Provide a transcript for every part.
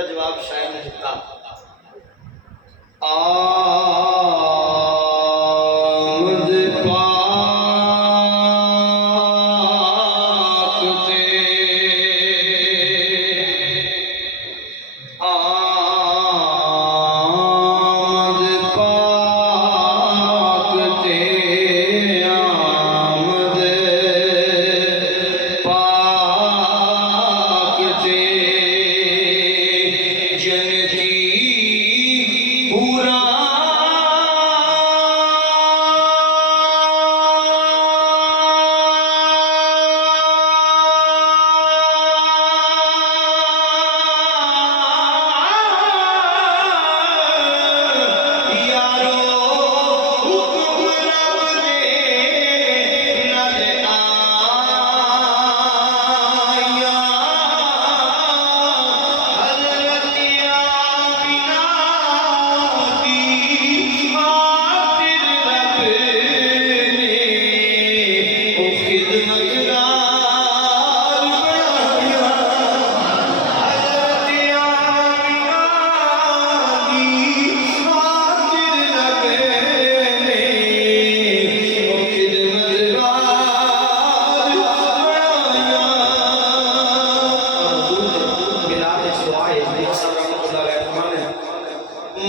का जवाब शायर ने दिता।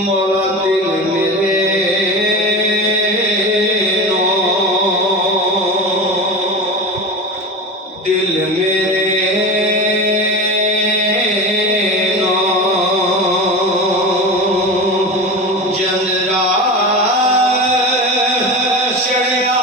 मौला दिल मेरे दिल मेरे जंदरा शरिया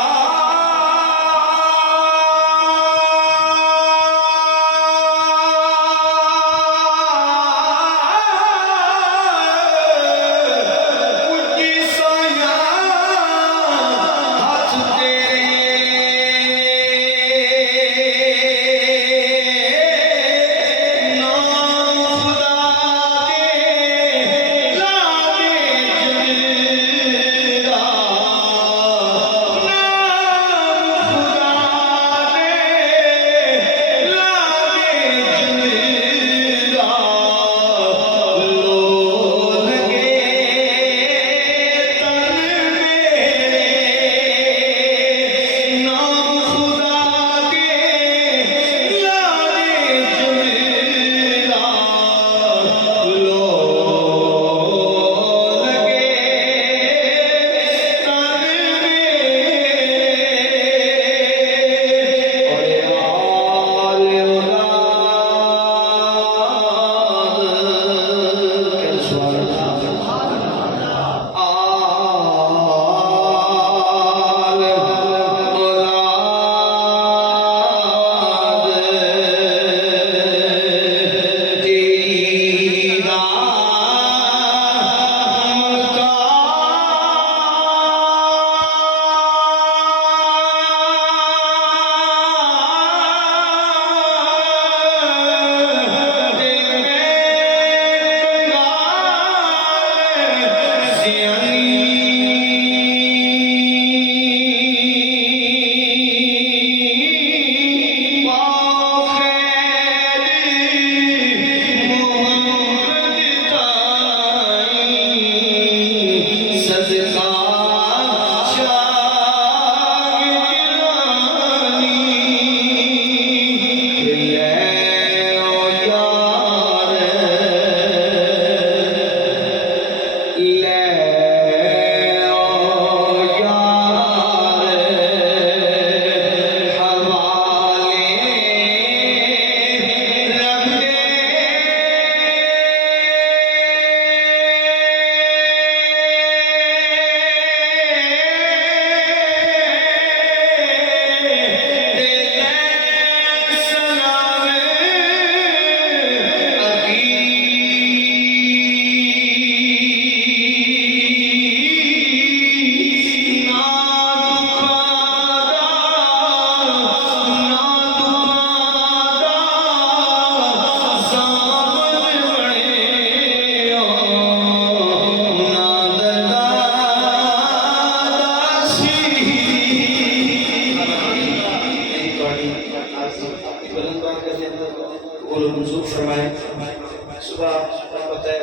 सुबह पता है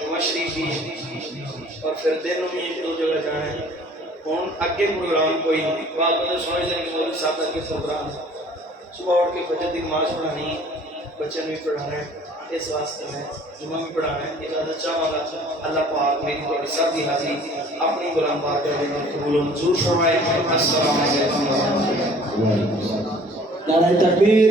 जुमा शरीफ भी और फिर दिन में एक दो जगह जाना है हूँ अगे प्रोग्राम कोई नहीं बात तो समझते हैं कि मौलवी साहब अगे प्रोग्राम सुबह उठ के फजर की नमाज पढ़ानी बच्चों भी पढ़ाना है इस वास्ते मैं जुमा भी पढ़ाना है इजाजत चाहूँगा अल्लाह पाक मेरी थोड़ी सब की हाजिरी अपनी गुलाम पाक कबूल मंजूर फरमाए। अस्सलाम वालेकुम। नाराए तकबीर।